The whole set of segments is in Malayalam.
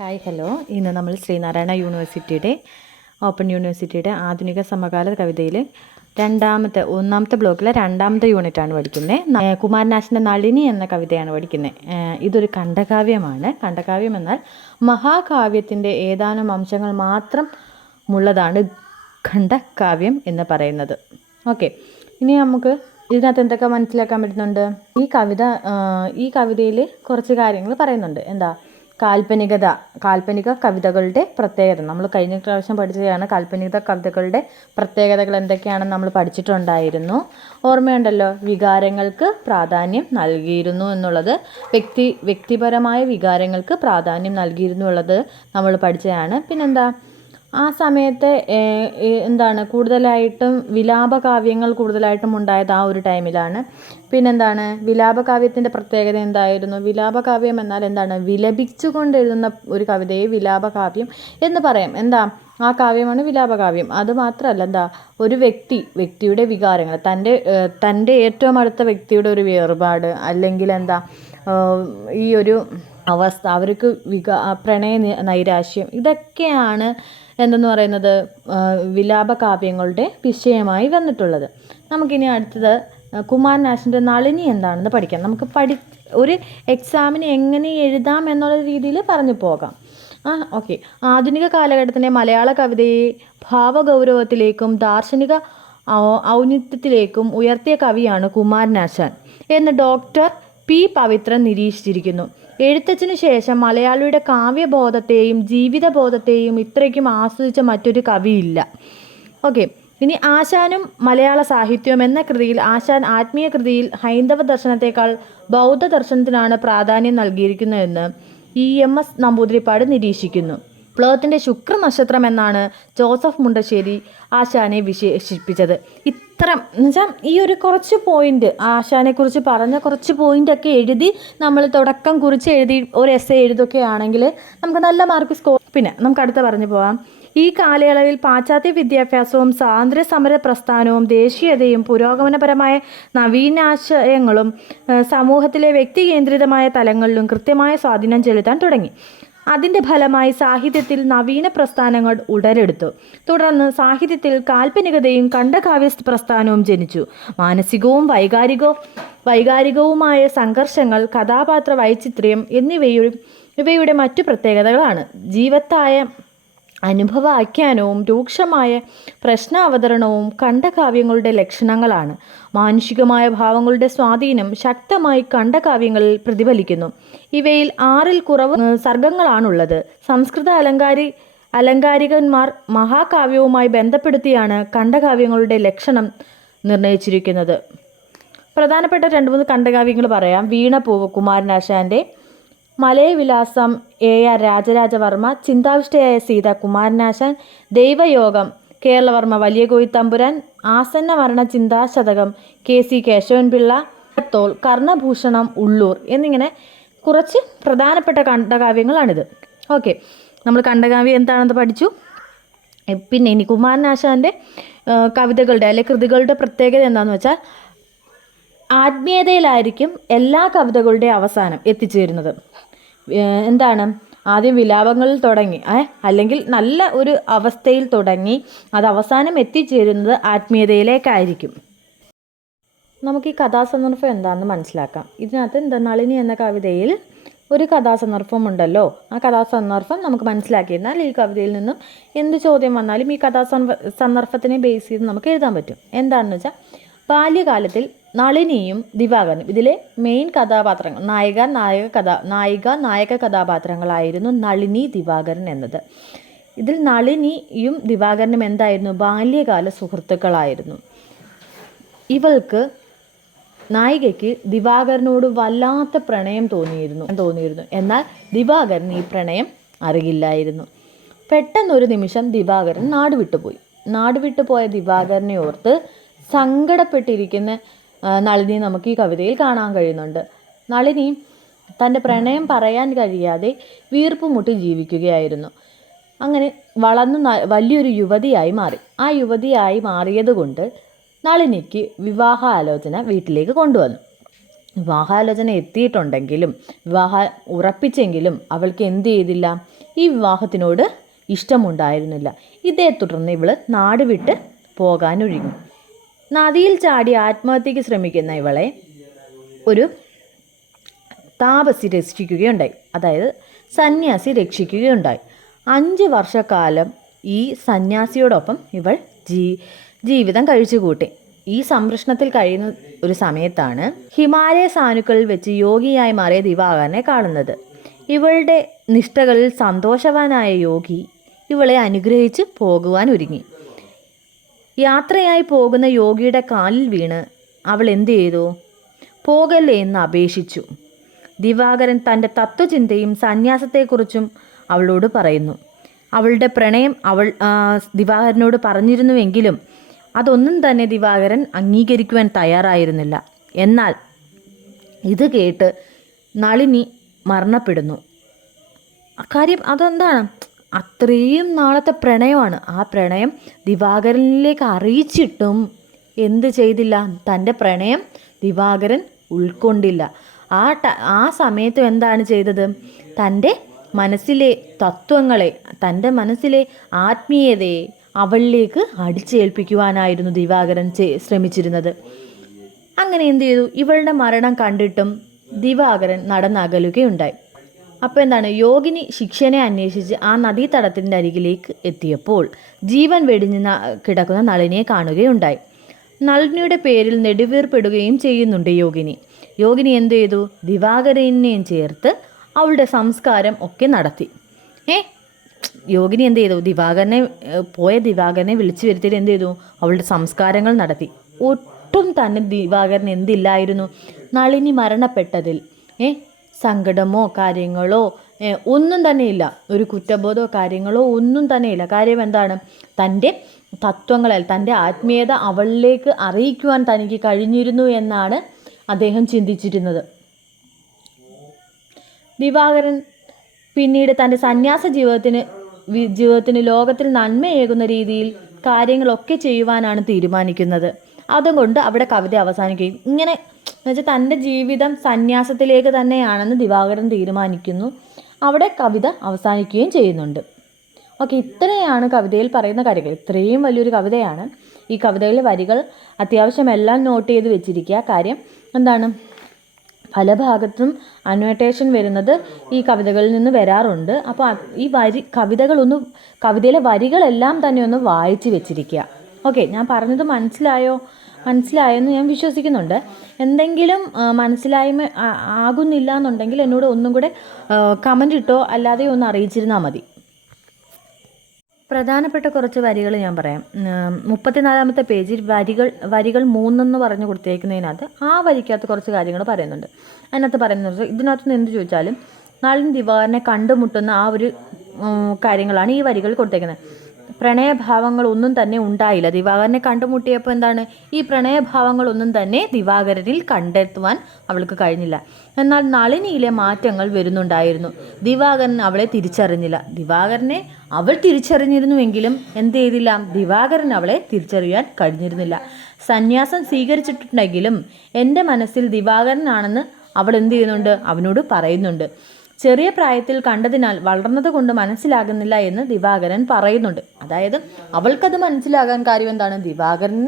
Hi hello. ഇന്ന് നമ്മൾ ശ്രീനാരായണ ഓപ്പൺ യൂണിവേഴ്സിറ്റിയുടെ ആധുനിക സമകാല കവിതയിൽ ഒന്നാമത്തെ ബ്ലോക്കിലെ രണ്ടാമത്തെ യൂണിറ്റാണ് പഠിക്കുന്നത്. കുമാരനാശൻ്റെ നളിനി എന്ന കവിതയാണ് പഠിക്കുന്നത്. ഇതൊരു ഖണ്ഡകാവ്യമാണ്. ഖണ്ഡകാവ്യം എന്നാൽ മഹാകാവ്യത്തിൻ്റെ ഏതാനും അംശങ്ങൾ മാത്രം ഉള്ളതാണ് ഖണ്ഡകാവ്യം എന്ന് പറയുന്നത്. ഓക്കെ, ഇനി നമുക്ക് ഇതിനകത്ത് എന്തൊക്കെ മനസ്സിലാക്കാൻ പറ്റുന്നുണ്ട്? ഈ കവിതയിൽ കുറച്ച് കാര്യങ്ങൾ പറയുന്നുണ്ട്. എന്താ? കാൽപ്പനിക കവിതകളുടെ പ്രത്യേകത. നമ്മൾ കഴിഞ്ഞ പ്രാവശ്യം പഠിച്ചതാണ്. കാൽപ്പനിക കവിതകളുടെ പ്രത്യേകതകൾ എന്തൊക്കെയാണെന്ന് നമ്മൾ പഠിച്ചിട്ടുണ്ടായിരുന്നു. ഓർമ്മയുണ്ടല്ലോ? വികാരങ്ങൾക്ക് പ്രാധാന്യം നൽകിയിരുന്നു എന്നുള്ളത്, വ്യക്തിപരമായ വികാരങ്ങൾക്ക് പ്രാധാന്യം നൽകിയിരുന്നു എന്നുള്ളത് നമ്മൾ പഠിച്ചതാണ്. പിന്നെന്താ? ആ സമയത്തെ കൂടുതലായിട്ടും വിലാപകാവ്യങ്ങൾ കൂടുതലായിട്ടും ഉണ്ടായത് ആ ഒരു ടൈമിലാണ്. പിന്നെന്താണ്? വിലാപകാവ്യത്തിൻ്റെ പ്രത്യേകത എന്തായിരുന്നു? വിലാപകാവ്യം എന്നാൽ എന്താണ്? വിലപിച്ചുകൊണ്ട് എഴുതുന്ന ഒരു കവിതയെ വിലാപകാവ്യം എന്ന് പറയാം. എന്താ? ആ കാവ്യമാണ് വിലാപകാവ്യം. അതുമാത്രമല്ല, ഒരു വ്യക്തിയുടെ വികാരങ്ങൾ, തൻ്റെ ഏറ്റവും അടുത്ത വ്യക്തിയുടെ ഒരു വേർപാട്, അല്ലെങ്കിൽ ഈ ഒരു അവസ്ഥ, അവർക്ക് പ്രണയ നൈരാശ്യം, ഇതൊക്കെയാണ് എന്തെന്ന് പറയുന്നത് വിലാപകാവ്യങ്ങളുടെ വിഷയമായി വന്നിട്ടുള്ളത്. നമുക്കിനി അടുത്തത് കുമാരനാശൻ്റെ നളിനി എന്താണെന്ന് പഠിക്കാം. നമുക്ക് ഒരു എക്സാമിന് എങ്ങനെ എഴുതാം എന്നുള്ള രീതിയിൽ പറഞ്ഞു പോകാം. ഓക്കെ. ആധുനിക കാലഘട്ടത്തിൻ്റെ മലയാള കവിതയെ ഭാവഗൗരവത്തിലേക്കും ദാർശനിക ഔന്നിത്യത്തിലേക്കും ഉയർത്തിയ കവിയാണ് കുമാരനാശാൻ എന്ന് ഡോക്ടർ പി. പവിത്രൻ നിരീക്ഷിച്ചിരിക്കുന്നു. എഴുത്തച്ഛനു ശേഷം മലയാളിയുടെ കാവ്യബോധത്തെയും ജീവിതബോധത്തെയും ഇത്രയ്ക്കും ആസ്വദിച്ച മറ്റൊരു കവിയില്ല. ഓക്കെ, ഇനി ആശാനും മലയാള സാഹിത്യവും എന്ന കൃതിയിൽ ആശാൻ ആത്മീയ കൃതിയിൽ ഹൈന്ദവ ദർശനത്തെക്കാൾ ബൗദ്ധ ദർശനത്തിനാണ് പ്രാധാന്യം നൽകിയിരിക്കുന്നതെന്ന് EMS നമ്പൂതിരിപ്പാട് നിരീക്ഷിക്കുന്നു. പ്ലോത്തിൻ്റെ ശുക്രനക്ഷത്രം എന്നാണ് ജോസഫ് മുണ്ടശ്ശേരി ആശാനെ വിശേഷിപ്പിച്ചത്. എന്നുവെച്ചാൽ ഈ ഒരു കുറച്ച് പോയിന്റ്, ആശാനെക്കുറിച്ച് പറഞ്ഞ കുറച്ച് പോയിൻ്റൊക്കെ എഴുതി നമ്മൾ തുടക്കം കുറിച്ച് എഴുതി ഒരു എസ്സേ എഴുതൊക്കെ ആണെങ്കിൽ നമുക്ക് നല്ല മാർക്ക് സ്കോർ. പിന്നെ നമുക്ക് അടുത്ത പറഞ്ഞു പോകാം. ഈ കാലയളവിൽ പാശ്ചാത്യ വിദ്യാഭ്യാസവും സ്വാതന്ത്ര്യ സമര പ്രസ്ഥാനവും ദേശീയതയും പുരോഗമനപരമായ നവീനാശയങ്ങളും സമൂഹത്തിലെ വ്യക്തികേന്ദ്രിതമായ തലങ്ങളിലും കൃത്യമായ സ്വാധീനം ചെലുത്താൻ തുടങ്ങി. അതിൻ്റെ ഫലമായി സാഹിത്യത്തിൽ നവീന പ്രസ്ഥാനങ്ങൾ ഉടലെടുത്തു. തുടർന്ന് സാഹിത്യത്തിൽ കാൽപ്പനികതയും ഖണ്ഡകാവ്യ പ്രസ്ഥാനവും ജനിച്ചു. മാനസികവും വൈകാരികവുമായ സംഘർഷങ്ങൾ, കഥാപാത്ര വൈചിത്ര്യം ഇവയുടെ മറ്റു പ്രത്യേകതകളാണ്. ജീവത്തായ അനുഭവാഖ്യാനവും രൂക്ഷമായ പ്രശ്നാവതരണവും ഖണ്ഡകാവ്യങ്ങളുടെ ലക്ഷണങ്ങളാണ്. മാനുഷികമായ ഭാവങ്ങളുടെ സ്വാധീനം ശക്തമായി ഖണ്ഡകാവ്യങ്ങളിൽ പ്രതിഫലിക്കുന്നു. ഇവയിൽ 6ൽ കുറവ് സർഗങ്ങളാണുള്ളത്. സംസ്കൃത അലങ്കാരികന്മാർ മഹാകാവ്യവുമായി ബന്ധപ്പെടുത്തിയാണ് ഖണ്ഡകാവ്യങ്ങളുടെ ലക്ഷണം നിർണയിച്ചിരിക്കുന്നത്. പ്രധാനപ്പെട്ട 2-3 ഖണ്ഡകാവ്യങ്ങൾ പറയാം. വീണപ്പൂവ് കുമാരനാശാൻ്റെ, മലയവിലാസം AR രാജരാജവർമ്മ, ചിന്താവിഷ്ടയായ സീത കുമാരനാശാൻ, ദൈവയോഗം കേരളവർമ്മ വലിയ കോയിത്തമ്പുരാൻ, ആസന്ന മരണ ചിന്താശതകം KC കേശവൻപിള്ള, തോൾ, കർണഭൂഷണം ഉള്ളൂർ എന്നിങ്ങനെ കുറച്ച് പ്രധാനപ്പെട്ട ഖണ്ഡകാവ്യങ്ങളാണിത്. ഓക്കെ, നമ്മൾ ഖണ്ഡകാവ്യം എന്താണെന്ന് പഠിച്ചു. പിന്നെ ഇനി കുമാരനാശാൻ്റെ കവിതകളുടെ അല്ലെങ്കിൽ കൃതികളുടെ പ്രത്യേകത എന്താണെന്ന് വെച്ചാൽ ആത്മീയതയിലായിരിക്കും എല്ലാ കവിതകളുടെ അവസാനം എത്തിച്ചേരുന്നത്. ആദ്യം വിലാപങ്ങളിൽ തുടങ്ങി അല്ലെങ്കിൽ നല്ല ഒരു അവസ്ഥയിൽ തുടങ്ങി അത് അവസാനം എത്തിച്ചേരുന്നത് ആത്മീയതയിലേക്കായിരിക്കും. നമുക്ക് ഈ കഥാസന്ദർഭം എന്താണെന്ന് മനസ്സിലാക്കാം. ഇതിനകത്ത് നളിനി എന്ന കവിതയിൽ ഒരു കഥാസന്ദർഭം ഉണ്ടല്ലോ. ആ കഥാസന്ദർഭം നമുക്ക് മനസ്സിലാക്കിയിരുന്നാൽ ഈ കവിതയിൽ നിന്നും എന്ത് ചോദ്യം വന്നാലും ഈ കഥാസന്ദർഭത്തിനെ ബേസ് ചെയ്ത് നമുക്ക് എഴുതാൻ പറ്റും. എന്താണെന്ന് വെച്ചാൽ ബാല്യകാലത്തിൽ നളിനിയും ദിവാകരനും, ഇതിലെ മെയിൻ കഥാപാത്രങ്ങൾ നായിക കഥാപാത്രങ്ങളായിരുന്നു നളിനി, ദിവാകരൻ എന്നത്. ഇതിൽ നളിനിയും ദിവാകരനും എന്തായിരുന്നു? ബാല്യകാല സുഹൃത്തുക്കളായിരുന്നു. നായികയ്ക്ക് ദിവാകരനോട് വല്ലാത്ത പ്രണയം തോന്നിയിരുന്നു. എന്നാൽ ദിവാകരൻ ഈ പ്രണയം അറിയില്ലായിരുന്നു. പെട്ടെന്നൊരു നിമിഷം ദിവാകരൻ നാടുവിട്ടുപോയ ദിവാകരനെ ഓർത്ത് സങ്കടപ്പെട്ടിരിക്കുന്ന നളിനി നമുക്ക് ഈ കവിതയിൽ കാണാൻ കഴിയുന്നുണ്ട്. നളിനി തൻ്റെ പ്രണയം പറയാൻ കഴിയാതെ വീർപ്പുമുട്ടി ജീവിക്കുകയായിരുന്നു. അങ്ങനെ വളർന്ന് വലിയൊരു യുവതിയായി മാറി. ആ യുവതിയായി മാറിയത് കൊണ്ട് നളിനിക്ക് വിവാഹാലോചന വീട്ടിലേക്ക് കൊണ്ടുവന്നു. വിവാഹാലോചന എത്തിയിട്ടുണ്ടെങ്കിലും വിവാഹം ഉറപ്പിച്ചെങ്കിലും അവൾക്ക് എന്ത് ചെയ്തില്ല, ഈ വിവാഹത്തിനോട് ഇഷ്ടമുണ്ടായിരുന്നില്ല. ഇതേ തുടർന്ന് ഇവൾ നാട് വിട്ട് പോകാനൊരുങ്ങി. നദിയിൽ ചാടി ആത്മഹത്യക്ക് ശ്രമിക്കുന്ന ഇവളെ ഒരു താപസി രക്ഷിക്കുകയുണ്ടായി, അതായത് സന്യാസി രക്ഷിക്കുകയുണ്ടായി. 5 വർഷക്കാലം ഈ സന്യാസിയോടൊപ്പം ഇവൾ ജീവിതം കഴിച്ചുകൂട്ടി. ഈ സംരക്ഷണത്തിൽ കഴിയുന്ന ഒരു സമയത്താണ് ഹിമാലയ സാനുക്കളിൽ വെച്ച് യോഗിയായി മാറിയ ദിവാകരനെ കാണുന്നത്. ഇവളുടെ നിഷ്ഠകളിൽ സന്തോഷവാനായ യോഗി ഇവളെ അനുഗ്രഹിച്ച് പോകുവാൻ ഒരുങ്ങി. യാത്രയായി പോകുന്ന യോഗിയുടെ കാലിൽ വീണ് അവൾ എന്തു ചെയ്തു? പോകല്ലേ എന്ന് അപേക്ഷിച്ചു. ദിവാകരൻ തൻ്റെ തത്വചിന്തയും സന്യാസത്തെക്കുറിച്ചും അവളോട് പറയുന്നു. അവളുടെ പ്രണയം ദിവാകരനോട് പറഞ്ഞിരുന്നുവെങ്കിലും അതൊന്നും തന്നെ ദിവാകരൻ അംഗീകരിക്കുവാൻ തയ്യാറായിരുന്നില്ല. എന്നാൽ ഇത് കേട്ട് നളിനി മരണപ്പെടുന്നു. കാര്യം അതെന്താണ്? അത്രയും നാളത്തെ പ്രണയമാണ്. ആ പ്രണയം ദിവാകരനിലേക്ക് അറിയിച്ചിട്ടും എന്ത് ചെയ്തില്ല? തൻ്റെ പ്രണയം ദിവാകരൻ ഉൾക്കൊണ്ടില്ല. ആ സമയത്ത് എന്താണ് ചെയ്തത്? തൻ്റെ മനസ്സിലെ തത്വങ്ങളെ, തൻ്റെ മനസ്സിലെ ആത്മീയതയെ അവളിലേക്ക് അടിച്ചേൽപ്പിക്കുവാനായിരുന്നു ദിവാകരൻ ശ്രമിച്ചിരുന്നത്. അങ്ങനെ എന്ത് ചെയ്തു? ഇവളുടെ മരണം കണ്ടിട്ടും ദിവാകരൻ നടന്നകലുകയുണ്ടായി. അപ്പോൾ എന്താണ്? യോഗിനി ശിക്ഷനെ അന്വേഷിച്ച് ആ നദീതടത്തിൻ്റെ അരികിലേക്ക് എത്തിയപ്പോൾ ജീവൻ വെടിഞ്ഞ് കിടക്കുന്ന നളിനിയെ കാണുകയുണ്ടായി. നളിനിയുടെ പേരിൽ നെടുവീർപ്പെടുകയും ചെയ്യുന്നുണ്ട് യോഗിനി. യോഗിനി എന്ത് ചെയ്തു? ദിവാകരനെയും ചേർത്ത് അവളുടെ സംസ്കാരം ഒക്കെ നടത്തി. യോഗിനി എന്ത് ചെയ്തു? ദിവാകരനെ വിളിച്ചു വരുത്തിയിട്ട് എന്ത് ചെയ്തു? അവളുടെ സംസ്കാരങ്ങൾ നടത്തി. ഒട്ടും തന്നെ ദിവാകരൻ എന്തില്ലായിരുന്നു? നളിനി മരണപ്പെട്ടതിൽ സങ്കടമോ കാര്യങ്ങളോ ഒന്നും തന്നെയില്ല. ഒരു കുറ്റബോധമോ കാര്യങ്ങളോ ഒന്നും തന്നെയില്ല. കാര്യം എന്താണ്? തൻ്റെ തത്വങ്ങളിൽ തൻ്റെ ആത്മീയത അവളിലേക്ക് അറിയിക്കുവാൻ തനിക്ക് കഴിഞ്ഞിരുന്നു എന്നാണ് അദ്ദേഹം ചിന്തിച്ചിരുന്നത്. ദിവാകരൻ പിന്നീട് തൻ്റെ സന്യാസ ജീവിതത്തിന് ലോകത്തിൽ നന്മയേകുന്ന രീതിയിൽ കാര്യങ്ങളൊക്കെ ചെയ്യുവാനാണ് തീരുമാനിക്കുന്നത്. അതുകൊണ്ട് അവിടെ കവിത അവസാനിക്കുകയും ഇങ്ങനെ എന്നുവെച്ചാൽ തൻ്റെ ജീവിതം സന്യാസത്തിലേക്ക് തന്നെയാണെന്ന് ദിവാകരൻ തീരുമാനിക്കുന്നു. അവിടെ കവിത അവസാനിക്കുകയും ചെയ്യുന്നുണ്ട്. ഓക്കെ, ഇത്രയാണ് കവിതയിൽ പറയുന്ന കാര്യങ്ങൾ. ഇത്രയും വലിയൊരു കവിതയാണ്. ഈ കവിതയിലെ വരികൾ അത്യാവശ്യം എല്ലാം നോട്ട് ചെയ്ത് വെച്ചിരിക്കുക. കാര്യം എന്താണ്? പല ഭാഗത്തും അനോട്ടേഷൻ വരുന്നത് ഈ കവിതകളിൽ നിന്ന് വരാറുണ്ട്. അപ്പോൾ ഈ കവിതയിലെ വരികളെല്ലാം തന്നെ ഒന്ന് വായിച്ച് വെച്ചിരിക്കുക. ഓക്കെ, ഞാൻ പറഞ്ഞത് മനസ്സിലായെന്ന് ഞാൻ വിശ്വസിക്കുന്നുണ്ട്. എന്തെങ്കിലും മനസ്സിലായ്മ ആകുന്നില്ല എന്നുണ്ടെങ്കിൽ എന്നോട് ഒന്നും കൂടെ കമൻ്റ് ഇട്ടോ അല്ലാതെ ഒന്ന് അറിയിച്ചിരുന്നാൽ മതി. പ്രധാനപ്പെട്ട കുറച്ച് വരികൾ ഞാൻ പറയാം. 34-ാമത്തെ പേജിൽ വരികൾ 3 പറഞ്ഞു കൊടുത്തേക്കുന്നതിനകത്ത് ആ വരിക്കകത്ത് കുറച്ച് കാര്യങ്ങൾ പറയുന്നുണ്ട്. അതിനകത്ത് പറയുന്നത്, ഇതിനകത്ത് എന്ത് ചോദിച്ചാലും നളിനി ദിവാകരനെ കണ്ടുമുട്ടുന്ന ആ ഒരു കാര്യങ്ങളാണ് ഈ വരികൾ കൊടുത്തേക്കുന്നത്. പ്രണയഭാവങ്ങളൊന്നും തന്നെ ഉണ്ടായില്ല. ദിവാകരനെ കണ്ടുമുട്ടിയപ്പോൾ എന്താണ്? ഈ പ്രണയഭാവങ്ങളൊന്നും തന്നെ ദിവാകരനിൽ കണ്ടെത്തുവാൻ അവൾക്ക് കഴിഞ്ഞില്ല. എന്നാൽ നളിനിയിലെ മാറ്റങ്ങൾ വരുന്നുണ്ടായിരുന്നു. ദിവാകരൻ അവളെ തിരിച്ചറിഞ്ഞില്ല. ദിവാകരനെ അവൾ തിരിച്ചറിഞ്ഞിരുന്നുവെങ്കിലും എന്ത് ചെയ്തില്ല? ദിവാകരൻ അവളെ തിരിച്ചറിയാൻ കഴിഞ്ഞിരുന്നില്ല. സന്യാസം സ്വീകരിച്ചിട്ടുണ്ടെങ്കിലും എൻ്റെ മനസ്സിൽ ദിവാകരനാണെന്ന് അവൾ എന്ത് ചെയ്യുന്നുണ്ട്? അവനോട് പറയുന്നുണ്ട്. ചെറിയ പ്രായത്തിൽ കണ്ടതിനാൽ വളർന്നത് കൊണ്ട് മനസ്സിലാകുന്നില്ല എന്ന് ദിവാകരൻ പറയുന്നുണ്ട്. അതായത് അവൾക്കത് മനസ്സിലാകാൻ കാര്യം എന്താണ്? ദിവാകരൻ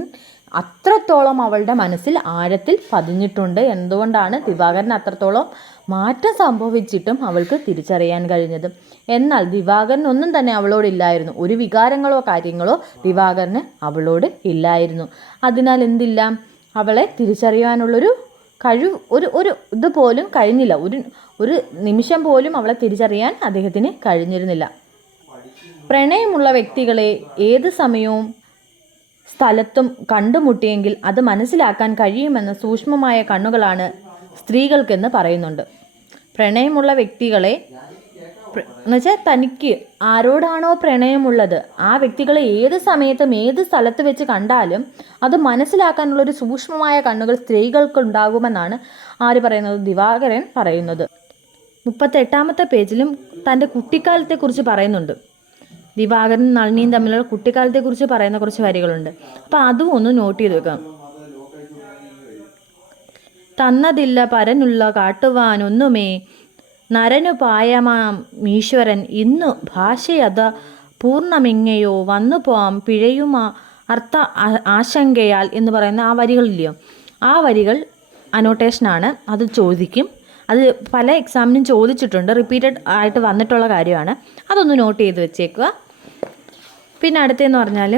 അത്രത്തോളം അവളുടെ മനസ്സിൽ ആഴത്തിൽ പതിഞ്ഞിട്ടുണ്ട്. എന്തുകൊണ്ടാണ് ദിവാകരൻ അത്രത്തോളം മാറ്റം സംഭവിച്ചിട്ടും അവൾക്ക് തിരിച്ചറിയാൻ കഴിഞ്ഞത്? എന്നാൽ ദിവാകരൻ ഒന്നും തന്നെ അവളോടില്ലായിരുന്നു. ഒരു വികാരങ്ങളോ കാര്യങ്ങളോ ദിവാകരന് അവളോട് ഇല്ലായിരുന്നു. അതിനാൽ എന്തില്ല? അവളെ തിരിച്ചറിയാനുള്ളൊരു കഴിവ് ഒരു ഇതുപോലും കഴിഞ്ഞില്ല. ഒരു നിമിഷം പോലും അവളെ തിരിച്ചറിയാൻ അദ്ദേഹത്തിന് കഴിഞ്ഞിരുന്നില്ല. പ്രണയമുള്ള വ്യക്തികളെ ഏത് സമയവും സ്ഥലത്തും കണ്ടുമുട്ടിയെങ്കിൽ അത് മനസ്സിലാക്കാൻ കഴിയുമെന്ന സൂക്ഷ്മമായ കണ്ണുകളാണ് സ്ത്രീകൾക്കെന്ന് പറയുന്നുണ്ട്. പ്രണയമുള്ള വ്യക്തികളെ എന്നുവെച്ചാൽ തനിക്ക് ആരോടാണോ പ്രണയമുള്ളത് ആ വ്യക്തികളെ ഏത് സമയത്തും ഏത് സ്ഥലത്ത് വെച്ച് കണ്ടാലും അത് മനസ്സിലാക്കാനുള്ളൊരു സൂക്ഷ്മമായ കണ്ണുകൾ സ്ത്രീകൾക്കുണ്ടാകുമെന്നാണ് ആര് പറയുന്നത്? ദിവാകരൻ പറയുന്നത്. 38-ാമത്തെ പേജിലും തൻ്റെ കുട്ടിക്കാലത്തെക്കുറിച്ച് പറയുന്നുണ്ട്. ദിവാകരൻ നളിനിയും തമ്മിലുള്ള കുട്ടിക്കാലത്തെക്കുറിച്ച് പറയുന്ന കുറച്ച് വരികളുണ്ട്. അപ്പോൾ അതും ഒന്ന് നോട്ട് ചെയ്ത് വെക്കാം. തന്നതില്ല പരനുള്ള കാട്ടുവാനൊന്നുമേ നരനു പായമാം ഈശ്വരൻ ഇന്നു ഭാഷയത പൂർണ്ണമിങ്ങയോ വന്നു പോവാം പിഴയുമാ അർത്ഥ ആശങ്കയാൽ എന്ന് പറയുന്ന ആ വരികളില്ലയോ, ആ വരികൾ അനോട്ടേഷനാണ്. അത് ചോദിക്കും. അത് പല എക്സാമിനും ചോദിച്ചിട്ടുണ്ട്, റിപ്പീറ്റഡ് ആയിട്ട് വന്നിട്ടുള്ള കാര്യമാണ്. അതൊന്ന് നോട്ട് ചെയ്ത് വെച്ചേക്കുക. പിന്നെ അടുത്തതെന്ന് പറഞ്ഞാൽ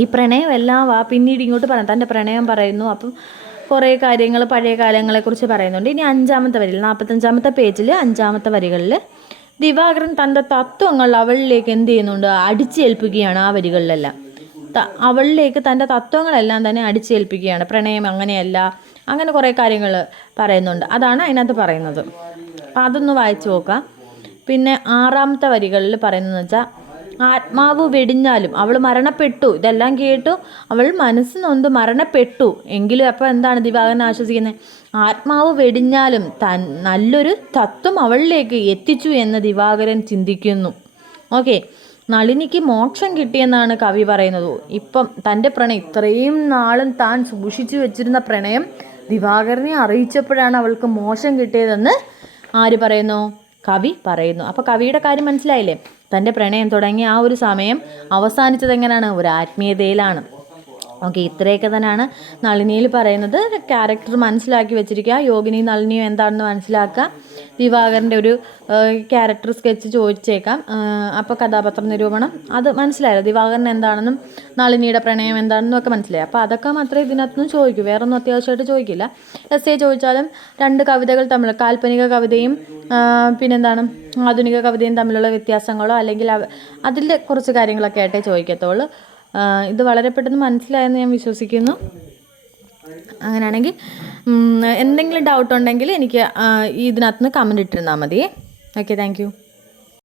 ഈ പ്രണയം എല്ലാം പിന്നീട് ഇങ്ങോട്ട് പറയാം. തൻ്റെ പ്രണയം പറയുന്നു. അപ്പം കുറേ കാര്യങ്ങൾ പഴയ കാലങ്ങളെക്കുറിച്ച് പറയുന്നുണ്ട്. ഇനി 5-ാമത്തെ വരിയിൽ 45-ാമത്തെ പേജിൽ 5-ാമത്തെ വരികളിൽ ദിവാകരൻ തൻ്റെ തത്വങ്ങൾ അവളിലേക്ക് എന്ത് ചെയ്യുന്നുണ്ട്, അടിച്ചേൽപ്പിക്കുകയാണ്. ആ വരികളിലെല്ലാം അവളിലേക്ക് തൻ്റെ തത്വങ്ങളെല്ലാം തന്നെ അടിച്ചേൽപ്പിക്കുകയാണ്. പ്രണയം അങ്ങനെയല്ല, അങ്ങനെ കുറേ കാര്യങ്ങൾ പറയുന്നുണ്ട്. അതാണ് അതിനകത്ത് പറയുന്നത്. അപ്പം അതൊന്ന് വായിച്ചു നോക്കാം. പിന്നെ 6-ാമത്തെ വരികളിൽ പറയുന്നതെന്ന് വെച്ചാൽ ആത്മാവ് വെടിഞ്ഞാലും അവൾ മരണപ്പെട്ടു. ഇതെല്ലാം കേട്ടു അവൾ മനസ്സ് നൊന്ത് മരണപ്പെട്ടു എങ്കിലും അപ്പം എന്താണ് ദിവാകരൻ ആശ്വസിക്കുന്നത്, ആത്മാവ് വെടിഞ്ഞാലും നല്ലൊരു തത്വം അവളിലേക്ക് എത്തിച്ചു എന്ന് ദിവാകരൻ ചിന്തിക്കുന്നു. ഓക്കെ, നളിനിക്ക് മോക്ഷം കിട്ടിയെന്നാണ് കവി പറയുന്നത്. ഇപ്പം തൻ്റെ പ്രണയം ഇത്രയും നാളും താൻ സൂക്ഷിച്ചു വെച്ചിരുന്ന പ്രണയം ദിവാകരനെ അറിയിച്ചപ്പോഴാണ് അവൾക്ക് മോക്ഷം കിട്ടിയതെന്ന് ആര് പറയുന്നു, കവി പറയുന്നു. അപ്പോൾ കവിയുടെ കാര്യം മനസ്സിലായില്ലേ? തൻ്റെ പ്രണയം തുടങ്ങിയ ആ ഒരു സമയം അവസാനിച്ചത് എങ്ങനെയാണ്, ഒരു ആത്മീയതയിലാണ്. ഓക്കെ, ഇത്രയൊക്കെ തന്നെയാണ് നളിനിയിൽ പറയുന്നത്. ക്യാരക്ടർ മനസ്സിലാക്കി വെച്ചിരിക്കുക. യോഗിനി നളിനിയും എന്താണെന്ന് മനസ്സിലാക്കുക. ദിവാകരൻ്റെ ഒരു ക്യാരക്ടർ സ്കെച്ച് ചോദിച്ചേക്കാം. അപ്പോൾ കഥാപാത്ര നിരൂപണം അത് മനസ്സിലായല്ലോ. ദിവാകരൻ എന്താണെന്നും നളിനിയുടെ പ്രണയം എന്താണെന്നും ഒക്കെ മനസ്സിലായി. അപ്പോൾ അതൊക്കെ മാത്രമേ ഇതിനകത്തുനിന്ന് ചോദിക്കൂ, വേറൊന്നും അത്യാവശ്യമായിട്ട് ചോദിക്കില്ല. എസ്സേ ചോദിച്ചാലും 2 കവിതകൾ തമ്മിൽ, കാൽപ്പനിക കവിതയും പിന്നെന്താണ് ആധുനിക കവിതയും തമ്മിലുള്ള വ്യത്യാസങ്ങളോ അല്ലെങ്കിൽ അതിൽ കുറച്ച് കാര്യങ്ങളൊക്കെ ആയിട്ടേ ചോദിക്കത്തുള്ളൂ. ഇത് വളരെ പെട്ടെന്ന് മനസ്സിലായെന്ന് ഞാൻ വിശ്വസിക്കുന്നു. അങ്ങനെയാണെങ്കിൽ എന്തെങ്കിലും ഡൗട്ട് ഉണ്ടെങ്കിൽ എനിക്ക് ഇതിനകത്തുനിന്ന് കമൻറ്റ് ഇട്ടിരുന്നാൽ മതി. Okay, thank you.